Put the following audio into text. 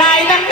ลายนะ